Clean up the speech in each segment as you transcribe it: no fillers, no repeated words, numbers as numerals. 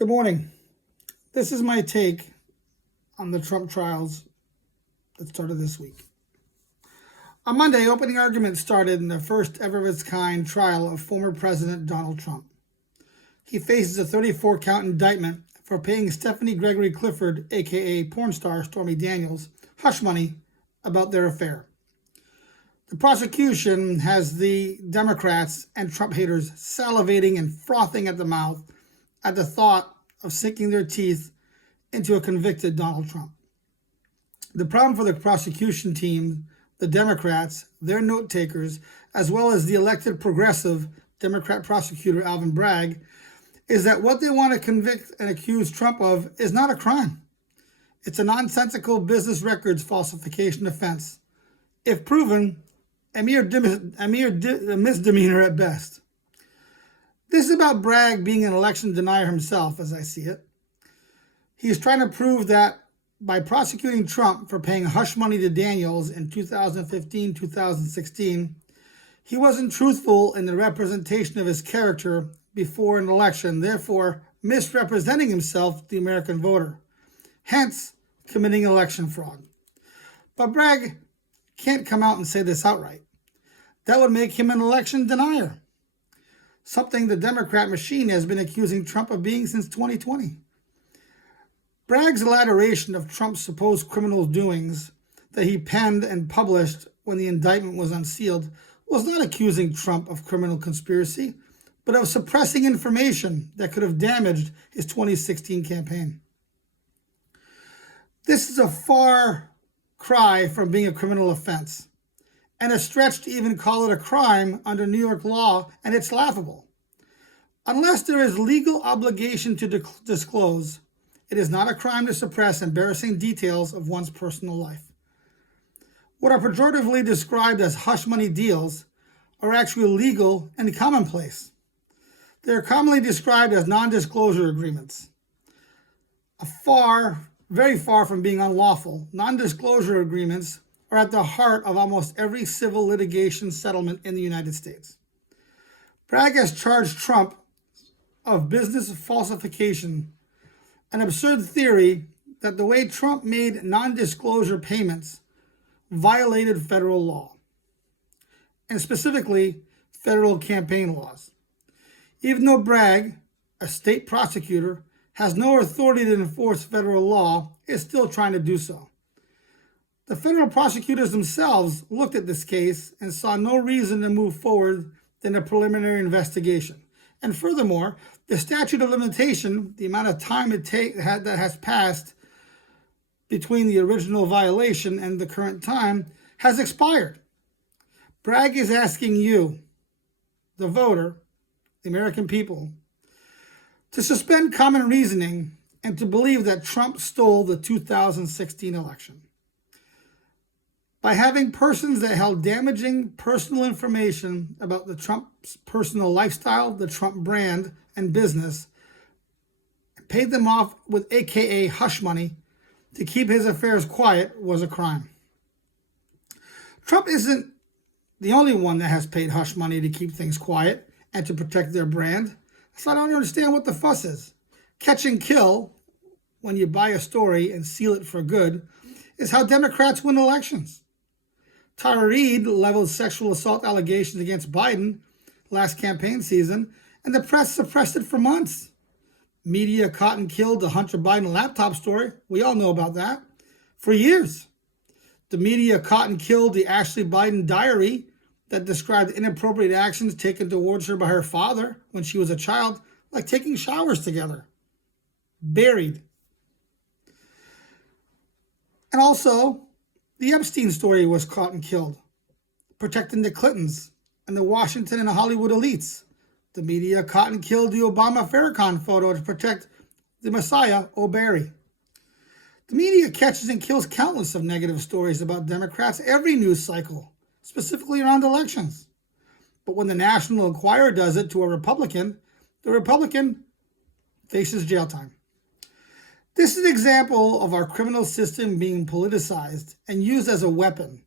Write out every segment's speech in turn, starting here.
Good morning. This is my take on the Trump trials that started this week. On Monday, opening arguments started in the first ever of its kind trial of former President Donald Trump. He faces a 34-count indictment for paying Stephanie Gregory Clifford, aka porn star Stormy Daniels, hush money about their affair. The prosecution has the Democrats and Trump haters salivating and frothing at the mouth at the thought of sinking their teeth into a convicted Donald Trump. The problem for the prosecution team, the Democrats, their note takers, as well as the elected progressive Democrat prosecutor Alvin Bragg, is that what they want to convict and accuse Trump of is not a crime. It's a nonsensical business records falsification offense. If proven, a mere misdemeanor at best. This is about Bragg being an election denier himself, as I see it. He's trying to prove that by prosecuting Trump for paying hush money to Daniels in 2015-2016, he wasn't truthful in the representation of his character before an election, therefore misrepresenting himself to the American voter, hence committing election fraud. But Bragg can't come out and say this outright. That would make him an election denier, something the Democrat machine has been accusing Trump of being since 2020. Bragg's elaboration of Trump's supposed criminal doings that he penned and published when the indictment was unsealed was not accusing Trump of criminal conspiracy, but of suppressing information that could have damaged his 2016 campaign. This is a far cry from being a criminal offense, and a stretch to even call it a crime under New York law, and it's laughable. Unless there is legal obligation to disclose, it is not a crime to suppress embarrassing details of one's personal life. What are pejoratively described as hush money deals are actually legal and commonplace. They are commonly described as non-disclosure agreements. Very far from being unlawful, non-disclosure agreements are at the heart of almost every civil litigation settlement in the United States. Bragg has charged Trump of business falsification, an absurd theory that the way Trump made non-disclosure payments violated federal law, and specifically federal campaign laws. Even though Bragg, a state prosecutor, has no authority to enforce federal law, is still trying to do so. The federal prosecutors themselves looked at this case and saw no reason to move forward than a preliminary investigation. And furthermore, the statute of limitation, the amount of time that has passed between the original violation and the current time, has expired. Bragg is asking you, the voter, the American people, to suspend common reasoning and to believe that Trump stole the 2016 election. By having persons that held damaging personal information about the Trump's personal lifestyle, the Trump brand, and business, and paid them off with AKA hush money to keep his affairs quiet was a crime. Trump isn't the only one that has paid hush money to keep things quiet and to protect their brand. So I don't understand what the fuss is. Catch and kill, when you buy a story and seal it for good, is how Democrats win elections. Tara Reid leveled sexual assault allegations against Biden last campaign season, and the press suppressed it for months. Media caught and killed the Hunter Biden laptop story. We all know about that. For years. The media caught and killed the Ashley Biden diary that described inappropriate actions taken towards her by her father when she was a child, like taking showers together. Buried. And also, the Epstein story was caught and killed, protecting the Clintons and the Washington and Hollywood elites. The media caught and killed the Obama Farrakhan photo to protect the Messiah, O'Barry. The media catches and kills countless of negative stories about Democrats every news cycle, specifically around elections. But when the National Enquirer does it to a Republican, the Republican faces jail time. This is an example of our criminal system being politicized and used as a weapon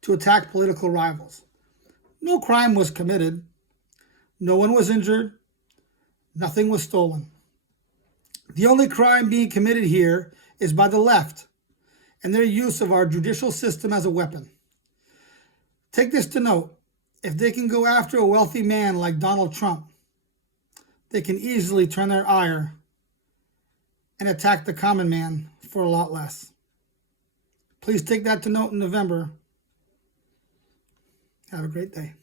to attack political rivals. No crime was committed. No one was injured. Nothing was stolen. The only crime being committed here is by the left and their use of our judicial system as a weapon. Take this to note: if they can go after a wealthy man like Donald Trump, they can easily turn their ire and attack the common man for a lot less. Please take that to note in November. Have a great day.